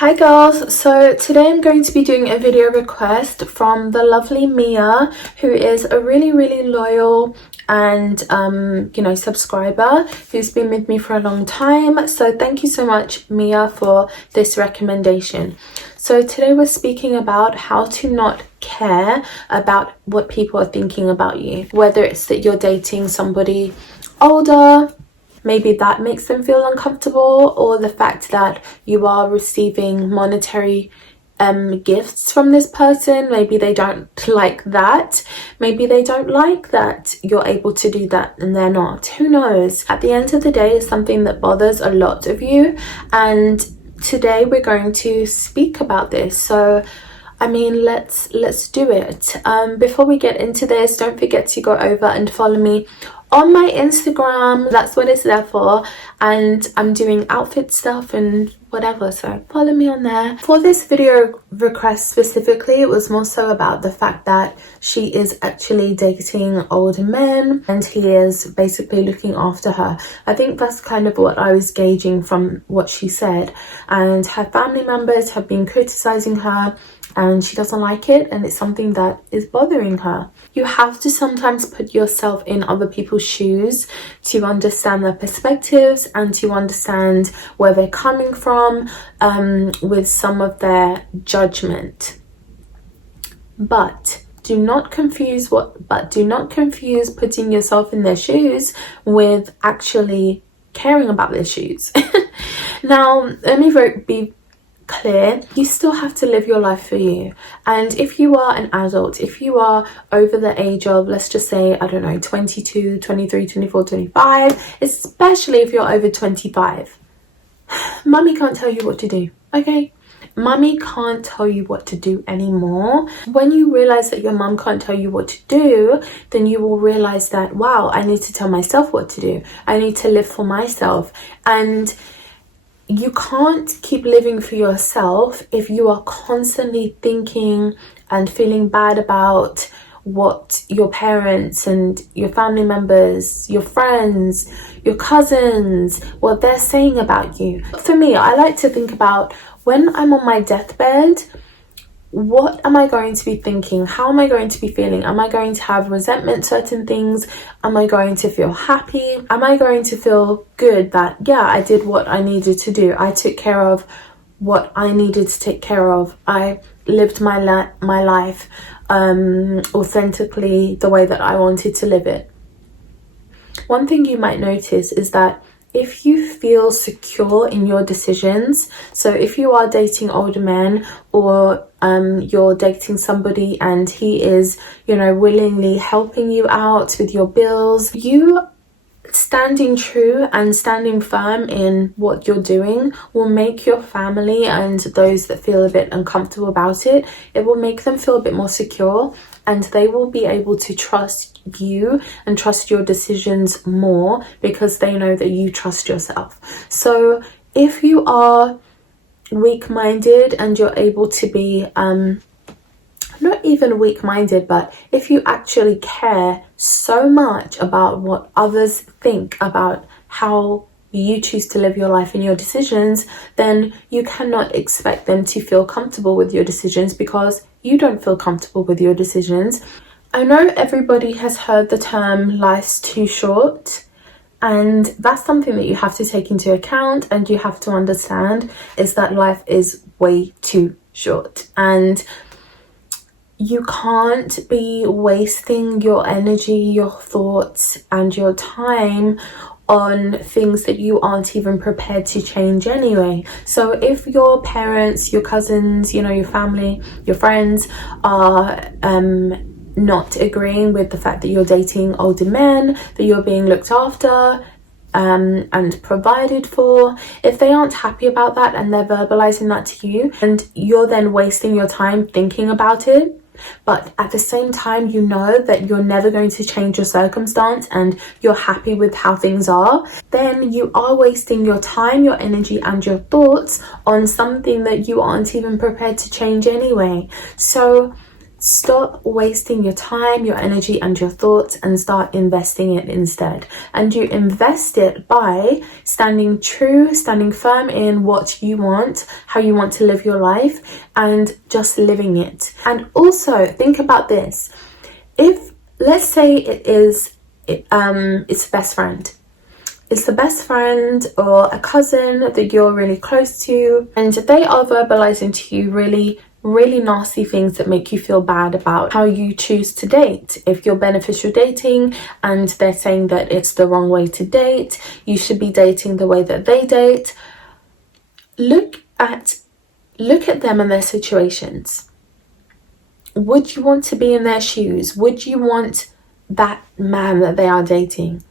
Hi girls, so today I'm going to be doing a video request from the lovely Mia, who is a really loyal and subscriber who's been with me for a long time. So thank you so much, Mia, for this recommendation. So today we're speaking about how to not care about what people are thinking about you, whether it's that you're dating somebody older, maybe that makes them feel uncomfortable, or the fact that you are receiving monetary gifts from this person. Maybe they don't like that. Maybe they don't like that you're able to do that and they're not. Who knows? At the end of the day, it's something that bothers a lot of you, and today we're going to speak about this. So I mean, let's do it. Before we get into this, don't forget to go over and follow me on my Instagram. That's what it's there for, and I'm doing outfit stuff and whatever, so follow me on there. For this video request specifically, it was more so about the fact that she is actually dating older men and he is basically looking after her. I think that's kind of what I was gauging from what she said, and her family members have been criticizing her and she doesn't like it, and it's something that is bothering her. You have to sometimes put yourself in other people's shoes to understand their perspectives and to understand where they're coming from with some of their judgment. But do not confuse putting yourself in their shoes with actually caring about their shoes. Now, let me be clear, you still have to live your life for you. And if you are an adult, if you are over the age of, let's just say, I don't know, 22, 23, 24, 25, especially if you're over 25, mummy can't tell you what to do, okay? Mummy can't tell you what to do anymore. When you realize that your mum can't tell you what to do, then you will realize that, wow, I need to tell myself what to do. I need to live for myself. And you can't keep living for yourself if you are constantly thinking and feeling bad about what your parents and your family members, your friends, your cousins, what they're saying about you. For me, I like to think about when I'm on my deathbed, what am I going to be thinking? How am I going to be feeling? Am I going to have resentment certain things? Am I going to feel happy? Am I going to feel good that, yeah, I did what I needed to do. I took care of what I needed to take care of. I lived my life authentically the way that I wanted to live it. One thing you might notice is that if you feel secure in your decisions, so if you are dating older men, or you're dating somebody and he is, willingly helping you out with your bills, you standing true and standing firm in what you're doing will make your family and those that feel a bit uncomfortable about it, it will make them feel a bit more secure, and they will be able to trust you and trust your decisions more because they know that you trust yourself. So if you are weak-minded and you're able to be not even weak-minded, but if you actually care so much about what others think about how you choose to live your life and your decisions, then you cannot expect them to feel comfortable with your decisions because you don't feel comfortable with your decisions. I know everybody has heard the term life's too short, and that's something that you have to take into account and you have to understand, is that life is way too short, and you can't be wasting your energy, your thoughts and your time on things that you aren't even prepared to change anyway. So if your parents, your cousins, your family, your friends are not agreeing with the fact that you're dating older men, that you're being looked after and provided for, if they aren't happy about that and they're verbalizing that to you, and you're then wasting your time thinking about it, but at the same time you know that you're never going to change your circumstance and you're happy with how things are, then you are wasting your time, your energy and your thoughts on something that you aren't even prepared to change anyway. So Stop wasting your time, your energy and your thoughts, and start investing it instead. And you invest it by standing true, standing firm in what you want, how you want to live your life, and just living it. And also think about this. If, let's say it's a best friend. It's the best friend or a cousin that you're really close to, and they are verbalizing to you really nasty things that make you feel bad about how you choose to date. If you're beneficial dating and they're saying that it's the wrong way to date, you should be dating the way that they date. Look at them and their situations. Would you want to be in their shoes? Would you want that man that they are dating?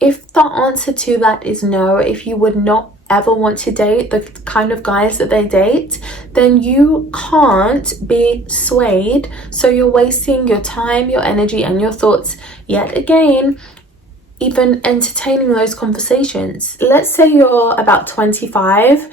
If the answer to that is no, if you would not ever want to date the kind of guys that they date, then you can't be swayed. So you're wasting your time, your energy and your thoughts yet again even entertaining those conversations. Let's say you're about 25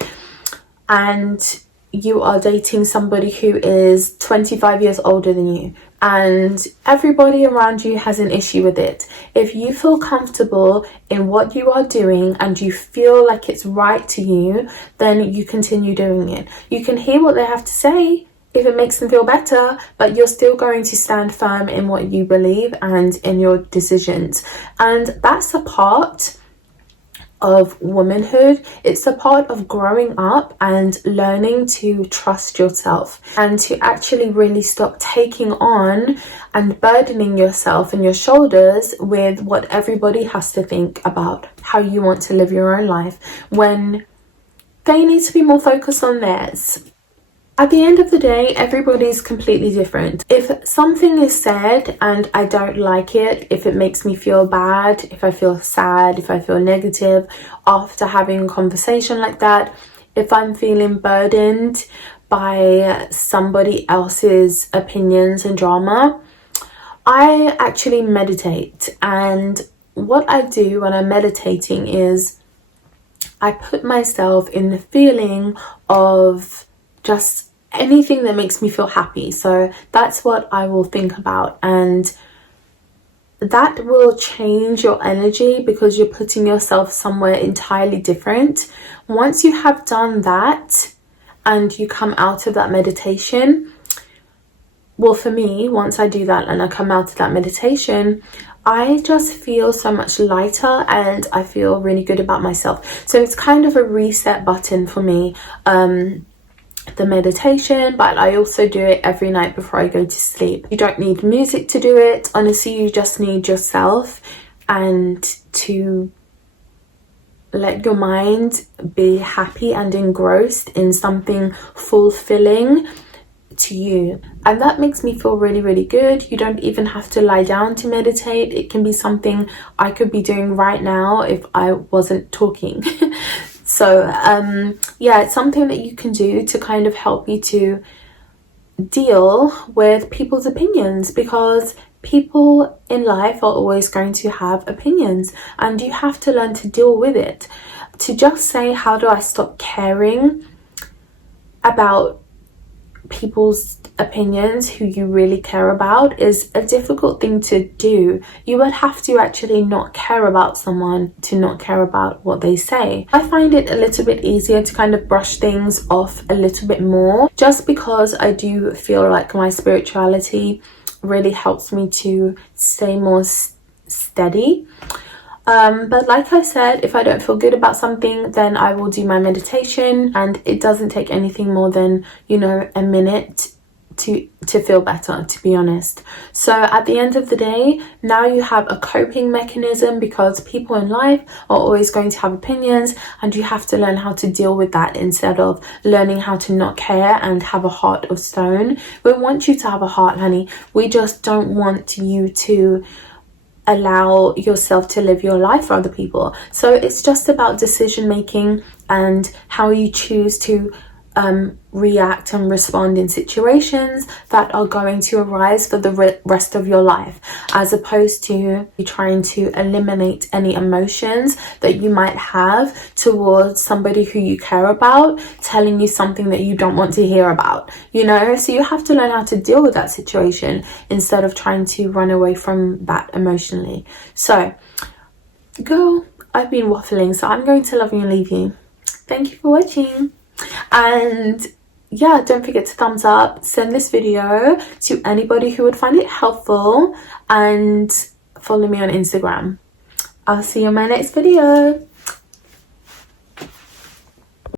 and you are dating somebody who is 25 years older than you, and everybody around you has an issue with it. If you feel comfortable in what you are doing and you feel like it's right to you, then you continue doing it. You can hear what they have to say if it makes them feel better, but you're still going to stand firm in what you believe and in your decisions. And that's a part of womanhood. It's a part of growing up and learning to trust yourself and to actually really stop taking on and burdening yourself and your shoulders with what everybody has to think about how you want to live your own life, when they need to be more focused on theirs. At the end of the day, everybody's completely different. If something is said and I don't like it, if it makes me feel bad, if I feel sad, if I feel negative after having a conversation like that, if I'm feeling burdened by somebody else's opinions and drama, I actually meditate. And what I do when I'm meditating is I put myself in the feeling of just anything that makes me feel happy. So that's what I will think about, and that will change your energy because you're putting yourself somewhere entirely different. Once you have done that and you come out of that meditation, well, for me, once I do that and I come out of that meditation, I just feel so much lighter and I feel really good about myself. So it's kind of a reset button for me, the meditation, but I also do it every night before I go to sleep. You don't need music to do it. Honestly, you just need yourself and to let your mind be happy and engrossed in something fulfilling to you, and that makes me feel really good. You don't even have to lie down to meditate. It can be something I could be doing right now if I wasn't talking. So yeah, it's something that you can do to kind of help you to deal with people's opinions, because people in life are always going to have opinions and you have to learn to deal with it. To just say, how do I stop caring about people's opinions who you really care about, is a difficult thing to do. You would have to actually not care about someone to not care about what they say. I find it a little bit easier to kind of brush things off a little bit more, just because I do feel like my spirituality really helps me to stay more steady. But like I said, if I don't feel good about something, then I will do my meditation, and it doesn't take anything more than, you know, a minute to feel better, to be honest. So at the end of the day, now you have a coping mechanism, because people in life are always going to have opinions, and you have to learn how to deal with that instead of learning how to not care and have a heart of stone. We want you to have a heart, honey. We just don't want you to allow yourself to live your life for other people. So it's just about decision making and how you choose to react and respond in situations that are going to arise for the rest of your life, as opposed to trying to eliminate any emotions that you might have towards somebody who you care about telling you something that you don't want to hear about, you know. So you have to learn how to deal with that situation instead of trying to run away from that emotionally. So girl, I've been waffling, so I'm going to love you and leave you. Thank you for watching, and yeah, don't forget to thumbs up, send this video to anybody who would find it helpful, and follow me on Instagram. I'll see you in my next video.